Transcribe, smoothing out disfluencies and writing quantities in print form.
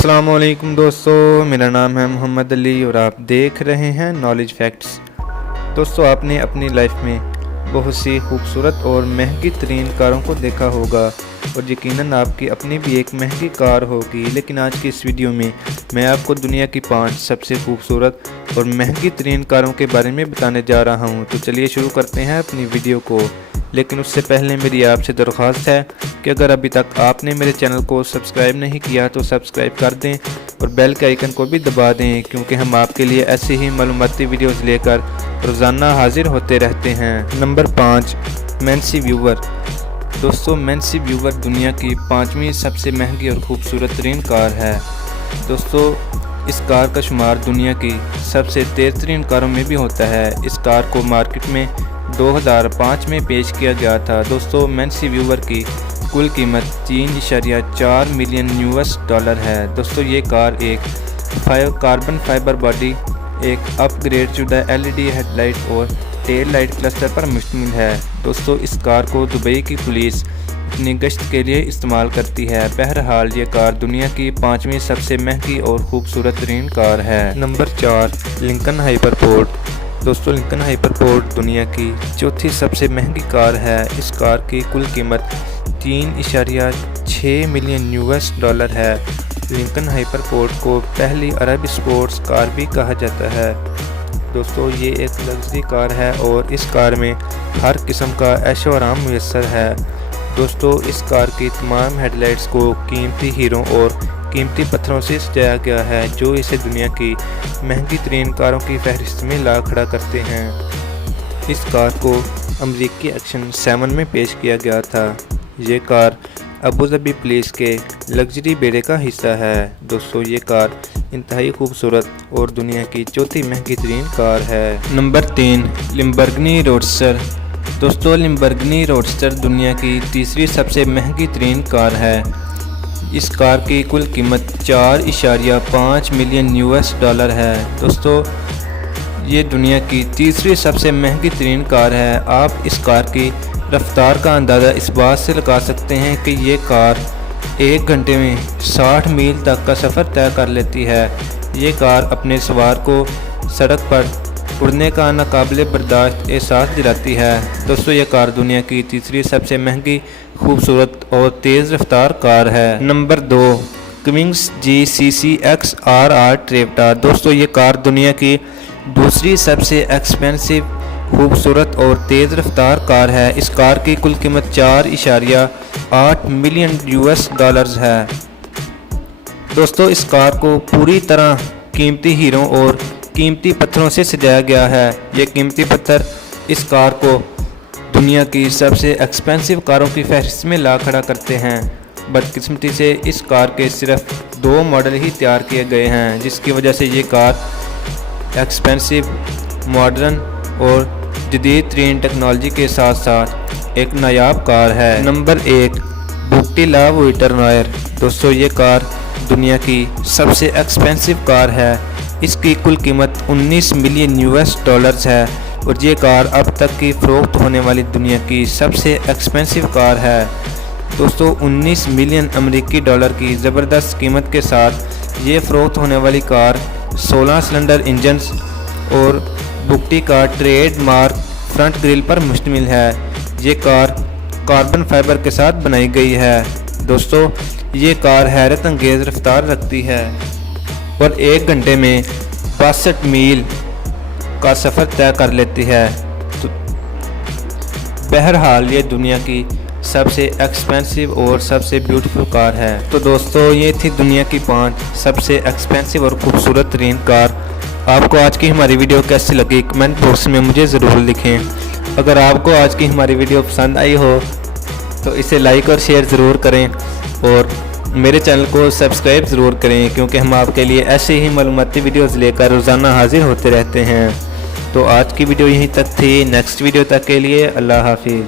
अस्सलाम वालेकुम दोस्तों, मेरा नाम है मोहम्मद अली और आप देख रहे हैं नॉलेज फैक्ट्स। दोस्तों, आपने अपनी लाइफ में बहुत सी खूबसूरत और महंगी तरीन कारों को देखा होगा और यकीनन आपकी अपनी भी एक महंगी कार होगी। लेकिन आज की इस वीडियो में मैं आपको दुनिया की 5 सबसे खूबसूरत और महंगी तरीन कारों के बारे में बताने जा रहा हूं। तो चलिए शुरू करते हैं अपनी वीडियो को। लेकिन उससे पहले मेरी आपसे दरख्वास्त है कि अगर अभी तक आपने मेरे चैनल को सब्सक्राइब नहीं किया तो सब्सक्राइब कर दें और बेल के आइकन को भी दबा दें, क्योंकि हम आपके लिए ऐसी ही मालूमाती वीडियोस लेकर रोज़ाना हाजिर होते रहते हैं। Number 5, Mansory Vivere. दोस्तों, मैंसी व्यूवर दुनिया की 5वीं सबसे महंगी और खूबसूरत तरीन कार है। दोस्तों, इस कार का शुमार दुनिया की सबसे तेज़ तरीन कारों में भी होता है। इस कार को मार्केट में 2005 में पेश किया गया था। दोस्तों, मैंसी व्यूवर की कुल कीमत 3.4 मिलियन $US है। दोस्तों, ये कार एक कार्बन फाइबर बॉडी, एक अपग्रेड शुदा LED हेडलाइट और टेल लाइट क्लस्टर पर मुश्तमिल है। दोस्तों, इस कार को दुबई की पुलिस अपनी गश्त के लिए इस्तेमाल करती है। बहरहाल ये कार दुनिया की 5वीं सबसे महंगी और खूबसूरत तरीन कार है। Number 4, Lincoln Hyperport. दोस्तों, लिंकन हाइपरपोर्ट दुनिया की 4थी सबसे महंगी कार है। इस कार की कुल कीमत 3.6 मिलियन $US है। लिंकन हाइपरपोर्ट को पहली अरब स्पोर्ट्स कार भी कहा जाता है। दोस्तों, ये एक लग्जरी कार है और इस कार में हर किस्म का ऐशो आराम मुयस्सर है। दोस्तों, इस कार की तमाम हेडलाइट्स को कीमती हीरों और कीमती पत्थरों से सजाया गया है, जो इसे दुनिया की महंगी तरीन कारों की फहरिस्त में ला खड़ा करते हैं। इस कार को अमेरिकी एक्शन 7 में पेश किया गया था। ये कार अबू धाबी पुलिस के लग्जरी बेड़े का हिस्सा है। दोस्तों, ये कार इंतहाई खूबसूरत और दुनिया की 4थी महंगी तरीन कार है। Number 3, Lamborghini roadster. दोस्तों, लैम्बोर्गिनी रोडस्टर दुनिया की 3री सबसे महंगी तरीन कार है। इस कार की कुल कीमत 4.5 मिलियन $US है। दोस्तों, ये दुनिया की 3री सबसे महंगी तरीन कार है। आप इस कार की रफ्तार का अंदाज़ा इस बात से लगा सकते हैं कि ये कार 1 घंटे में 60 मील तक का सफ़र तय कर लेती है। ये कार अपने सवार को सड़क पर उड़ने का नाकाबिले बर्दाश्त एहसास दिलाती है। दोस्तों, ये कार दुनिया की 3री सबसे महंगी, खूबसूरत और तेज़ रफ्तार कार है। Number 2, क्विंग्स GCC XRR ट्रेवटा। दोस्तों, ये कार दुनिया की 2री सबसे एक्सपेंसिव, खूबसूरत और तेज़ रफ्तार कार है। इस कार की कुल कीमत 4.8 मिलियन $US है। दोस्तों, इस कार को पूरी तरह कीमती हीरों और कीमती पत्थरों से सजाया गया है। ये कीमती पत्थर इस कार को दुनिया की सबसे एक्सपेंसिव कारों की फहरिस्त में ला खड़ा करते हैं। बदकिस्मती से इस कार के सिर्फ 2 मॉडल ही तैयार किए गए हैं, जिसकी वजह से ये कार एक्सपेंसिव, मॉडर्न और जदीद तरीन टेक्नोलॉजी के साथ साथ एक नायाब कार है। नंबर 1, बुगाटी ला वेटरनॉयर। दोस्तों, ये कार दुनिया की सबसे एक्सपेंसिव कार है। इसकी कुल कीमत 19 मिलियन $US है और ये कार अब तक की फ़रोख्त होने वाली दुनिया की सबसे एक्सपेंसिव कार है। दोस्तों, 19 मिलियन अमेरिकी डॉलर की ज़बरदस्त कीमत के साथ ये फ़रोख्त होने वाली कार 16 सिलेंडर इंजन्स और बुगाटी का ट्रेड मार्क फ्रंट ग्रिल पर मुश्तमिल है। ये कार कार्बन फाइबर के साथ बनाई गई है। दोस्तों, ये कार हैरत अंगेज़ रफ्तार रखती है और 1 घंटे में 62 मील का सफ़र तय कर लेती है। तो बहरहाल ये दुनिया की सबसे एक्सपेंसिव और सबसे ब्यूटीफुल कार है। तो दोस्तों, ये थी दुनिया की 5 सबसे एक्सपेंसिव और खूबसूरत तरीन कार। आपको आज की हमारी वीडियो कैसी लगी, कमेंट बॉक्स में मुझे ज़रूर लिखें। अगर आपको आज की हमारी वीडियो पसंद आई हो तो इसे लाइक और शेयर ज़रूर करें और मेरे चैनल को सब्सक्राइब ज़रूर करें, क्योंकि हम आपके लिए ऐसे ही मालूमाती वीडियोज़ लेकर रोज़ाना हाजिर होते रहते हैं। तो आज की वीडियो यहीं तक थी। नेक्स्ट वीडियो तक के लिए अल्लाह हाफिज़।